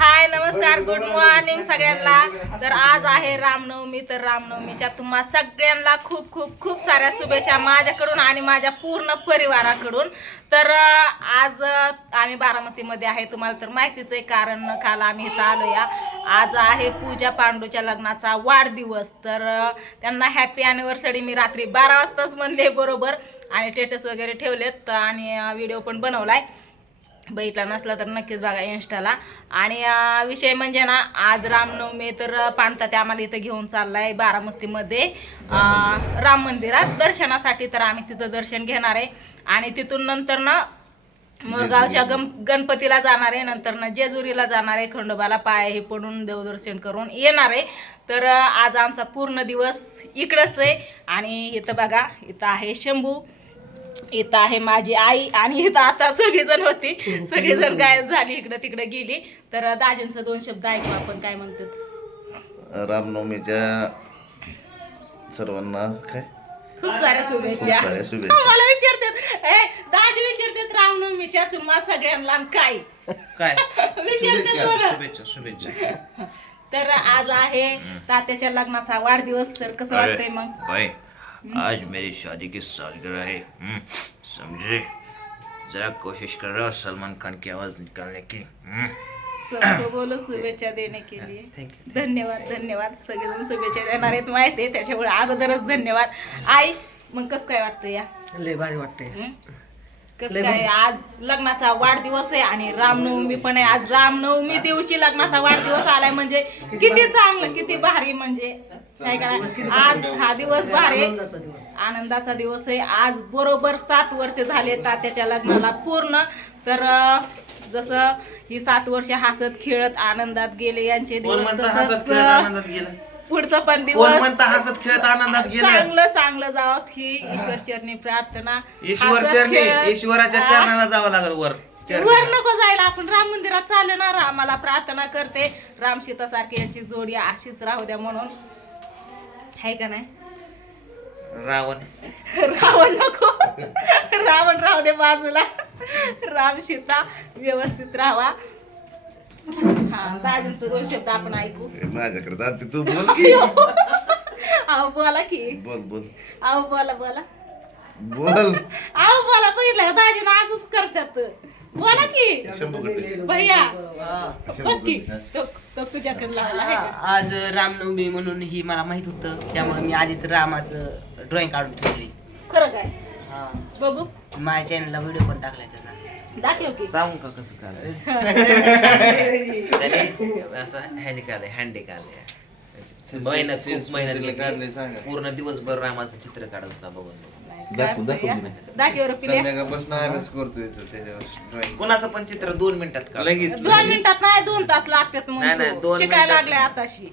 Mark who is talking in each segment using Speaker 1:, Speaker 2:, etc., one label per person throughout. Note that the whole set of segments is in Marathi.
Speaker 1: हाय नमस्कार गुड मॉर्निंग सगळ्यांना. तर आज आहे रामनवमी तर रामनवमीच्या तुम्हा सगळ्यांना खूप खूप खूप साऱ्या शुभेच्छा माझ्याकडून आणि माझ्या पूर्ण परिवाराकडून. तर आज आम्ही बारामतीमध्ये आहे. तुम्हाला तर माहितीच आहे कारण काल आम्ही इथं आलो या. आज आहे पूजा पांडूच्या लग्नाचा वाढदिवस. तर त्यांना हॅपी अॅनिव्हर्सरी मी रात्री बारा वाजताच म्हणले बरोबर. आणि टेटस वगैरे ठेवलेत. आणि व्हिडिओ पण बनवलाय. बघितला नसला तर नक्कीच बघा इन्स्टाला आणि विषय म्हणजे ना आज रामनवमी तर पाणता ते आम्हाला इथं घेऊन चाललाय बारामतीमध्ये. राम मंदिरात दर्शनासाठी तर आम्ही तिथं दर्शन घेणार आहे. आणि तिथून नंतर ना मोरगावच्या गम गणपतीला जाणार आहे. नंतर ना जेजुरीला जाणार आहे. खंडोबाला पाय हे पडून देवदर्शन करून येणार आहे. तर आज आमचा पूर्ण दिवस इकडंच आहे. आणि इथं बघा इथं आहे शंभू. इथं आहे माझी आई आणि इथं आता सगळीजण होती. सगळीजण गायब झाली इकडं तिकडं गेली. तर दाजींचं दोन शब्द ऐकू आपण काय म्हणतात?
Speaker 2: रामनवमीच्या सर्वांना काय?
Speaker 1: खूप साऱ्या शुभेच्छा.
Speaker 2: खूप साऱ्या शुभेच्छा.
Speaker 1: मला विचारतात ए दाजी विचारतात रामनवमीच्या तुम्हा सगळ्यांना आणि काय?
Speaker 3: काय?
Speaker 1: विचारतात.
Speaker 3: शुभेच्छा शुभेच्छा
Speaker 1: तर आज आहे तात्याच्या लग्नाचा वाढदिवस तर कसं वाटतंय मग?
Speaker 3: आज मेरी शादी की सालगिरह है। हम्म, समझे? जरा कोशिश कर रहा हूँ सलमान खान की आवाज निकालने की। हम्म.
Speaker 1: सबको बोलो शुभेच्छा देने के लिए।
Speaker 3: You,
Speaker 1: धन्यवाद धन्यवाद. सगळेजण शुभेच्छा देणार आहेत. माहिती आहे त्याच्यामुळे अगोदरच धन्यवाद. आई मग कसं काय वाटतं या?
Speaker 4: लय भारी वाटतंय?
Speaker 1: कसं काय आज लग्नाचा वाढदिवस आहे आणि रामनवमी पण आहे. आज रामनवमी दिवशी लग्नाचा वाढदिवस आलाय म्हणजे किती चांगलं किती भारी. म्हणजे. काय करा आज हा दिवस भारी.
Speaker 4: आनंदाचा दिवस.
Speaker 1: आहे. आज बरोबर सात वर्ष झाले तात्याच्या लग्नाला पूर्ण. तर जसं ही सात वर्ष हसत खेळत आनंदात गेले यांचे दिवस तसंच पुढचं पण
Speaker 3: कोण
Speaker 1: दिवस.
Speaker 3: म्हणता हसत खेळत आनंदात गेलं?
Speaker 1: चांगलं चांगलं जावं ही ईश्वर चरणी प्रार्थना
Speaker 3: ईश्वर
Speaker 1: हसत
Speaker 3: चरणी ईश्वराच्या चरणाला जावं लागल वर
Speaker 1: वर नको जायला आपण राम मंदिरात चाललो ना रामाला प्रार्थना करते. राम सीतासारखी यांची जोडी अशीच राहू द्या म्हणून. आहे का नाही?
Speaker 3: रावण.
Speaker 1: रावण नको. रावण राहू दे बाजूला. राम सीता व्यवस्थित राहावा हा दाजींचं दोन शब्द आपण ऐकू.
Speaker 2: ए, माझ्याकडे जाते तू बोल की.
Speaker 1: अहो बोला की.
Speaker 2: बोल बोल.
Speaker 1: अहो बोला बोला.
Speaker 2: बोल.
Speaker 1: अहो बोला पहिलं दाजीनं असंच करतात. बोला की. भैया
Speaker 4: हा.
Speaker 1: बघ की. तो तो तुझ्याकडे लावला आहे का?
Speaker 4: आज रामनवमी म्हणून ही मला माहीत होतं. त्यामुळे मी आधीच रामाचं ड्रॉइंग काढून ठेवली
Speaker 1: खरं काय? बघू.
Speaker 4: माझ्या चॅनलला व्हिडिओ पण टाकलाय त्याचा.
Speaker 1: दाखव की.
Speaker 3: सांगू का कसं काढलं त्याने असं ह्याने काढलंय हँडी काढलंय. मेहनत खूप घेतली. पूर्ण दिवसभर रामाचं चित्र काढत होता बघून.
Speaker 2: दाखव, दाखव
Speaker 1: भैया,
Speaker 2: ना.
Speaker 1: दाखव रे पिल्या.
Speaker 5: संध्याकाळपासून आम्हीच करतोय इथं त्याच्यावर ड्रॉइंग
Speaker 3: कोणाचं पण चित्र दोन मिनिटात काढ.
Speaker 5: लगेच.
Speaker 1: दोन मिनिटात नाही दोन तास लागतात
Speaker 3: नाही, नाही,
Speaker 1: म्हणून
Speaker 3: दोन
Speaker 1: शिकायला
Speaker 3: मिनिटात.
Speaker 1: लागले आताशी.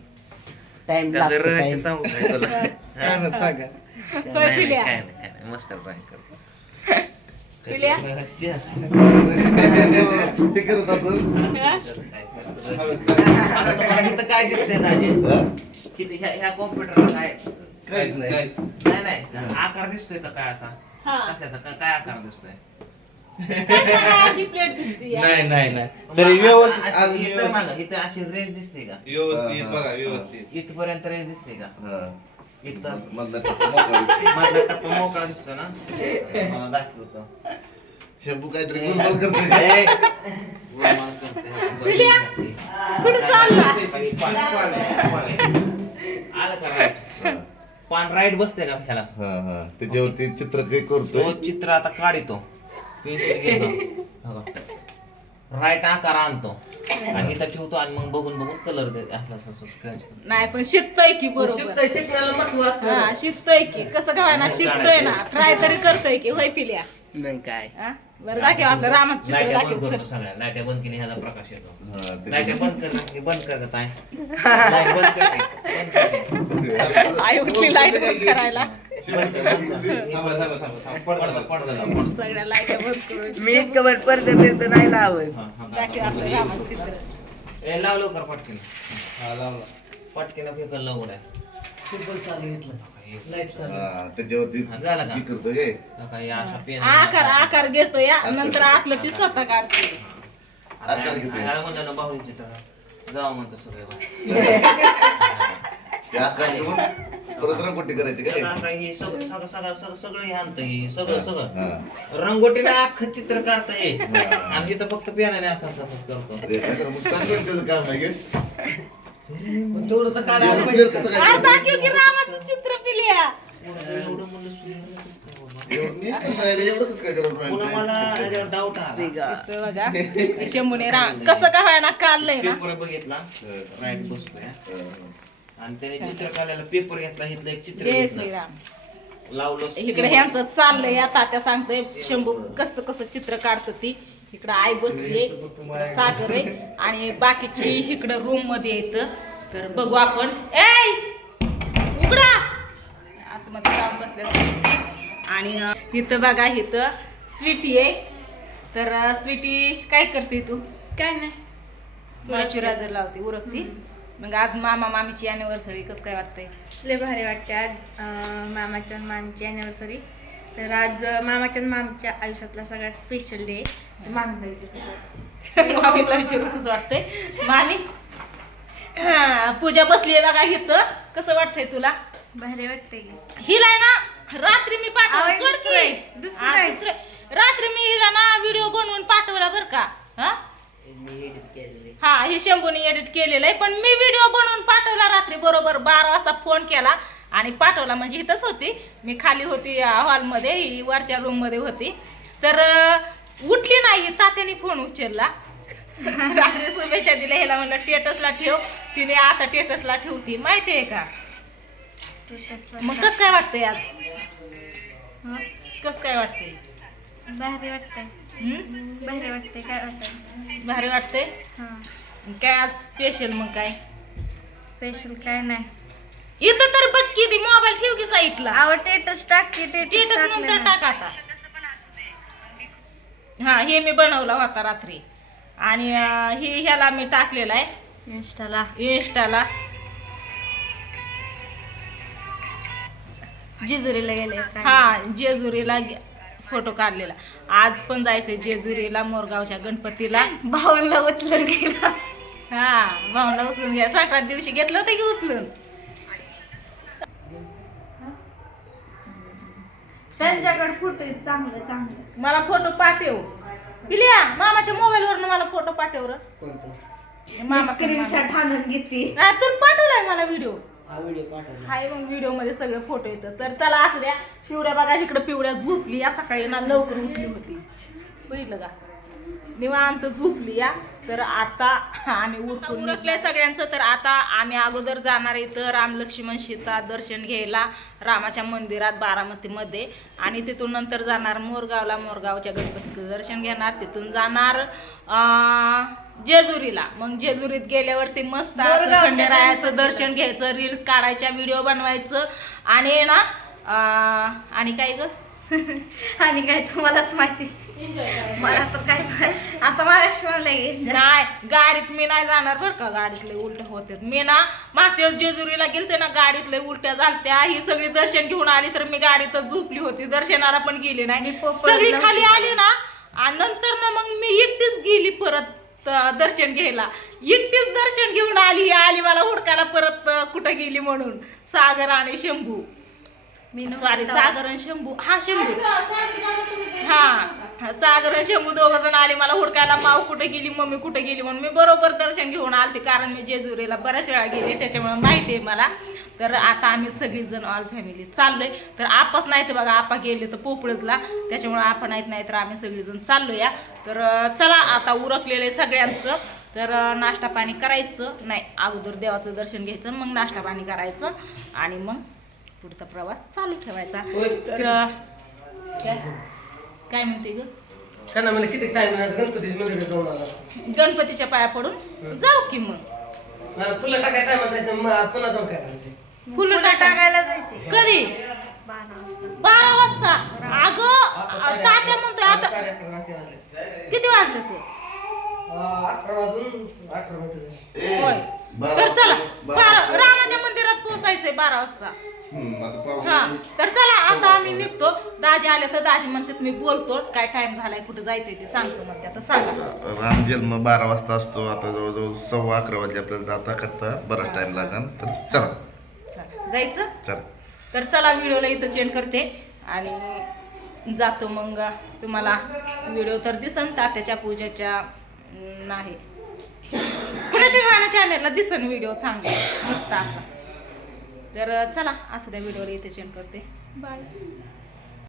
Speaker 4: टाइम
Speaker 3: त्याचं रहस्य. सांगू काय तुला?
Speaker 5: सांगा.
Speaker 3: काय नाही काय नाही मस्त ड्रॉइंग करतो
Speaker 1: पिल्या
Speaker 3: रहस्य
Speaker 2: ते करत असेल
Speaker 1: हा?
Speaker 3: आता तुम्हाला इथं काय दिसतंय दाजी
Speaker 2: हा?
Speaker 3: किती ह्या ह्या कॉम्प्युटरला काय?
Speaker 2: काहीच नाही.
Speaker 3: नाही नाही आकार दिसतोय का काय असा?
Speaker 1: हा.
Speaker 3: कशाचा? का- काय आकार दिसतोय?
Speaker 1: काय सांगा, अशी प्लेट दिसती या.
Speaker 5: नाही नाही. नाही तरी व्यवस्थित
Speaker 3: अशी-
Speaker 5: आज
Speaker 3: हे सर मागं, इथं अशी रेस दिसते का?
Speaker 5: व्यवस्थित बघा. व्यवस्थित.
Speaker 3: इथपर्यंत रेस दिसते का?
Speaker 2: हा.
Speaker 3: इथं.
Speaker 2: मधला टप्पा मोकळा दिसतो.
Speaker 3: माझा टप्पा मोकळा दिसतो ना? मला दाखवतो.
Speaker 2: शंभू काहीतरी
Speaker 3: ए, गोलमाल करते.
Speaker 1: कुठं चालला.
Speaker 3: आलं का राईट? पान राईट बसते का ह्याला?
Speaker 2: हा हा. त्याच्यावरती चित्र काही करतोय.
Speaker 3: तो चित्र आता काढितो. पेन्सिल घेतो राईट आकार आणतो. आणि इथं ठेवतो आणि मग बघून बघून कलर दे असं.
Speaker 1: नाही पण शिकतोय की बरोबर.
Speaker 4: शिकतोय शिकण्याला महत्त्व असतं.
Speaker 1: हा शिकतोय की. कसं काय ना शिकतोय ना. ट्राय तरी करतोय की होय पिल्या.
Speaker 4: मग काय?
Speaker 1: हा? बरं दाखव आपलं रामाचं चित्र
Speaker 3: लाईट्या बंद
Speaker 1: दाखव
Speaker 3: करतो सगळ्या. लाईट्या बंद केली ह्याचा प्रकाश येतो.
Speaker 2: हा, ते-
Speaker 3: लाईट्या बंद कर हे बंद लाइट करते बंद करते.
Speaker 1: आई उठली लाइट बंद करायला.
Speaker 3: कर, कर.
Speaker 5: पडदा पडदा पडदा.
Speaker 1: सगळ्या लाइट बंद करून
Speaker 4: मी इतकं वर पर्यंत नाही लावत
Speaker 1: आपलं रामाचं चित्र
Speaker 3: ए लाव लवकर पटकीन
Speaker 5: लावला.
Speaker 3: पटकीन फेकल लवकर आहे.
Speaker 4: फुटबॉल चालू घेतलं लाइट चालू
Speaker 2: त्याच्यावरती
Speaker 3: झालं का?
Speaker 2: हे करतोय हे.
Speaker 3: नका हे असा पेन
Speaker 1: आकार आकार घेतो या नंतर आतलं ती स्वतः काढते
Speaker 2: आकार किती?
Speaker 3: ह्याला म्हणलं ना बाहुली चित्र जाऊ म्हणतो सगळे बाहेर.
Speaker 2: ते आकार घेऊन परत रंगोटी करायची
Speaker 3: काय हे सगळं सगळं सगळं सगळं सगळं हे आणतं हे सगळं सगळं
Speaker 2: हा.
Speaker 3: रंगोटीने अख्खं चित्र काढता ये आणि इथं फक्त पियाने असं असं असं करतो
Speaker 2: अरे, तर मग चांगलं आहे त्याचं काम आहे की?
Speaker 4: तेवढं तर काढायला
Speaker 2: एवढं
Speaker 4: पाहिजे.
Speaker 2: clear कसं काय
Speaker 1: अरे
Speaker 2: करतो?
Speaker 1: दाखव की रामाचं चित्र पिल्या
Speaker 3: एवढं म्हणलं सूर्याला कसं काय बाबा?
Speaker 2: एवढं नीट नाही रे, एवढं कसं काय करावं
Speaker 3: पुन्हा? मला डाऊट आला
Speaker 1: तर बघा हे शंभूने राम कसं काय काढलंय ना
Speaker 3: पेपर बघितला
Speaker 2: हा.
Speaker 3: राईट बसतोय
Speaker 2: हा.
Speaker 3: आणि त्याने चित्र काढायला पेपर घेतला इथलं एक चित्र
Speaker 1: जय
Speaker 3: घेतलं.
Speaker 1: श्रीराम.
Speaker 3: लावलं
Speaker 1: इकडे ह्यांचं चाललंय आता त्या सांगतोय शंभू कसं कसं चित्र काढतं ती. इकडं आई बसली सागर आहे आणि बाकीची इकडं रूममध्ये येतं. तर बघू आपण. ए उघडा! आतमध्ये जाऊन बसल्या स्वीटी. आणि अं, इथं बघा इथं स्वीटी आहे. तर अं, स्वीटी काय करते तू?
Speaker 6: काय नाही.
Speaker 1: मला चुराजर लावते उरकती? मग आज मामा मामीची अॅनिव्हर्सरी कसं काय वाटतंय?
Speaker 6: लय भारी वाटते आज अं, मामाच्या आणि मामीची अॅनिव्हर्सरी तर आज अं, मामाच्या आणि मामीच्या आयुष्यातला सगळ्यात स्पेशल डे आहे मामी पाहिजे कसं
Speaker 1: मामीला विचारून कसं वाटतंय? मामी? हा, पूजा बसली आहे बघा इथं. कसं वाटतंय तुला?
Speaker 6: भारी वाटते
Speaker 1: हिला आहे ना रात्री मी पाठवलं
Speaker 6: आवय,
Speaker 1: सोड
Speaker 6: दुसरं आहे,
Speaker 1: हा,
Speaker 6: आहे.
Speaker 1: रात्री मी हिला ना व्हिडिओ बनवून पाठवला बरं का. हा? हा हे शंभूने एडिट केलेलं आहे पण मी व्हिडिओ बनवून पाठवला रात्री बरोबर बारा वाजता फोन केला. आणि पाठवला म्हणजे इथंच होती. मी खाली होती हॉलमध्ये ही वरच्या रूममध्ये होती. तर उठली नाही तात्याने फोन उचलला. रात्री शुभेच्छा दिल्या ह्याला म्हणलं टेटसला ठेव. तिने आता टेटसला ठेवती. माहिती आहे का? मग कसं काय वाटतंय आज?
Speaker 6: हं?
Speaker 1: कसं काय वाटतंय?
Speaker 6: भारी वाटतंय? भारी वाटते काय वाटतं
Speaker 1: भारी वाटतंय?
Speaker 6: हां.
Speaker 1: काय आज स्पेशल मग काय?
Speaker 6: स्पेशल काय नाही.
Speaker 1: इथं तर बघ की ती मोबाईल ठेव की साईटला
Speaker 6: आव टेटस टाकते टेटस
Speaker 1: स्टेटस नंतर टाक आता. हा हे मी बनवला होता रात्री. आणि हे ह्याला मी टाकलेला आहे.
Speaker 6: इंस्टाला
Speaker 1: इंस्टाला
Speaker 6: जिजुरीला गेले
Speaker 1: हा जेजुरीला फोटो काढलेला. आज पण जायचंय जेजुरीला मोरगावच्या गणपतीला.
Speaker 6: भाऊला उचलून गेला
Speaker 1: हा भावना उचलून घ्या. संक्रांत दिवशी घेतलं होतं की उचलून?
Speaker 6: त्यांच्याकडे फोटो आहेत चांगलं चांगलं.
Speaker 1: मला फोटो पाठव. पिल्या मामाच्या मोबाईल वरनं मला फोटो पाठव र. मामा
Speaker 6: स्क्रीनशॉट आणून घेते.
Speaker 1: तू पाठवलाय मला व्हिडिओ
Speaker 4: हा व्हिडिओ पाठवला.
Speaker 1: हाय मग व्हिडिओमध्ये सगळे फोटो येतात. तर चला असू द्या पिवड्या बघा इकडं पिवड्या झोपली. या सकाळी ना लवकर उठली होती. बघितलं का? निवांत झोपली या. तर आता आम्ही उरकून उरकलंय सगळ्यांचं तर आता आम्ही अगोदर जाणार इथं राम लक्ष्मण सीता दर्शन घ्यायला रामाच्या मंदिरात बारामतीमध्ये. आणि तिथून नंतर जाणार मोरगावला. मोरगावच्या गणपतीचं दर्शन घेणार. तिथून जाणार जेजुरीला. मग जेजुरीत गेल्यावरती मस्त असं खंडेरायाचं दर्शन घ्यायचं रील्स काढायच्या व्हिडिओ बनवायचं. आणि ना अं, आणि काय ग?
Speaker 6: आणि काय तुम्हालाच माहिती? मला तर काय सांग- आता मला म्हणलं
Speaker 1: नाही गाडीत मी नाही जाणार बरं का. गाडीतले उलट होते. मी ना मागच्या जेजुरीला गेलते ना गाडीतले उलट्या झालत्या. ही सगळी दर्शन घेऊन आली तर मी गाडीतच झोपली होती. दर्शनाला पण गेली नाही.
Speaker 6: मी पोपळच
Speaker 1: सगळी
Speaker 6: नव्हती.
Speaker 1: खाली आली ना. आणि नंतर ना मग मी एकटीच गेली परत. दर्शन घ्यायला. एकटीच दर्शन घेऊन आली आली मला हुडकायला परत कुठं गेली म्हणून. सागर आणि शंभू.
Speaker 6: मी
Speaker 1: सॉरी सागर आणि शंभू. हा शंभू. हा सागर आणि शंभू दोघ जण आले मला हुडकायला. माव कुठे गेली मम्मी कुठे गेली म्हणून मी बरोबर दर्शन घेऊन आलते. कारण मी जेजुरीला बऱ्याच वेळा गेले त्याच्यामुळे माहिती आहे मला. तर आता आम्ही सगळीजण ऑल फॅमिली चाललोय. तर आपच नाही तर बघा आपा गेले तर पोपळजला. त्याच्यामुळे आपण नाहीत नाही तर आम्ही सगळीजण चाललो या तर चला आता उरकलेलं आहे सगळ्यांचं. तर नाश्ता पाणी करायचं. नाही अगोदर देवाचं दर्शन घ्यायचं मग नाश्ता पाणी करायचं. आणि मग पुढचा प्रवास चालू ठेवायचा. तर काय? काय म्हणते ग?
Speaker 7: का ना मला किती टाइम गणपती जाऊन आला.
Speaker 1: गणपतीच्या पाया पडून जाऊ की मग.
Speaker 7: मला फुलं टाकाय टाइम जायचं मग पुन्हा जाऊन काय करायचं?
Speaker 1: फुलं टाका.
Speaker 6: टाकायला जायचे
Speaker 1: कधी?
Speaker 6: बारा वाजता.
Speaker 1: बारा वाजता अगं तात्या म्हणतोय आता किती वाजले ते? होय. तर चला
Speaker 2: बारा-
Speaker 1: रामाच्या मंदिरात पोहोचा जायचंय बारा वाजता. हा तर चला आता आम्ही निघतो. दाजी आले तर दाजी म्हणतात मी बोलतो काय टाइम झालाय कुठं जायचंय ते सांगतो म्हणते आता सांगा.
Speaker 2: राम जन्म बारा वाजता असतो आता जवळजवळ सव्वा अकरा वाजले आपल्याला जाता करता बराच टाइम लागेल तर चला.
Speaker 1: चला जायचं?
Speaker 2: चला.
Speaker 1: तर चला व्हिडिओला इथं चेंज करते. आणि जातो मग तुम्हाला व्हिडिओ तर दिसन तात्याच्या पूजेच्या नाही कुणाच्या गाण्या चॅनलला दिसन व्हिडिओ चांगला मस्त असा. तर चला असं त्या व्हिडिओला इथे चेंज करते. बाय